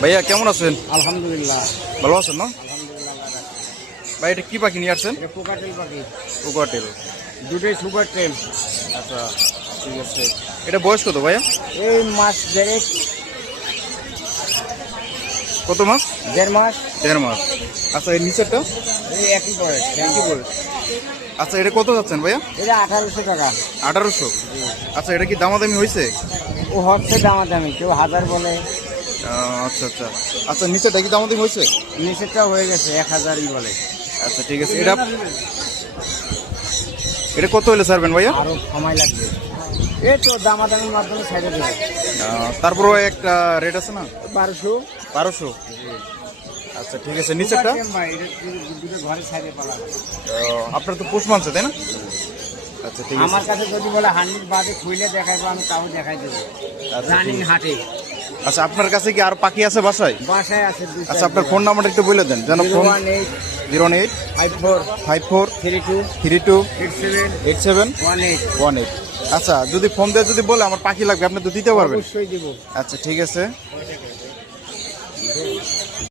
ভাইয়া কেমন আছেন? আলহামদুলিল্লাহ। ভালো আছেন না? আলহামদুলিল্লাহ আল্লাহ রাখছে। ভাই এটা কি পাখি নিয়ে আসছেন? এটা কোকাটেল পাখি, কোকাটেল। দুটোই সুপার টেম। আচ্ছা ঠিক আছে। এটা বয়স কত ভাইয়া? এই মাস দেড়েক, কত মাস? 1.5 মাস। 1.5 মাস। আচ্ছা এর নিচেরটা? এই একই বয়স। কি বয়স? আচ্ছা এটা কত যাচ্ছেন ভাইয়া? এটা 1800 টাকা। 1800। আচ্ছা এটা কি দামাদামি হয়েছে? ও হচ্ছে দামাদামি, কেউ 1000 বলে। আচ্ছা আচ্ছা আচ্ছা নিচেরটা কি দামাদামি হয়েছে? নিচেরটা হয়ে গেছে 1000ই বলে। আচ্ছা ঠিক আছে। এটা এটা কত হলে ছাড়বেন ভাইয়া? আরো সময় লাগবে, এই তো দামাদামির মাধ্যমে ছেড়ে দেবে। তারপরও একটা রেট আছে না? 1200। 1200। আচ্ছা ঠিক আছে। নিচেরটা? ভাই এটা দুটো ঘরে ছেড়ে পালা। আপনার তো পোষ মানছে তাই না? আচ্ছা ঠিক আছে। আমার কাছে যদি বলে 100 বাদে খুইলে দেখাইবো, আমি তাও দেখাই দেবো। আচ্ছা, রানিং ঠিক আছে। হাটে আচ্ছা আপনার কাছে কি আর পাখি আছে বাসায়? বাসায় আছে। আচ্ছা আপনার ফোন নাম্বারটা একটু বলে দেন যেন ফোন। 018 08 54 54 32 32 87 87 18। 18। আচ্ছা যদি ফোন দিয়ে যদি বলে আমার পাখি লাগবে আপনি তো দিতে পারবেন? অবশ্যই দিব। আচ্ছা ঠিক আছে।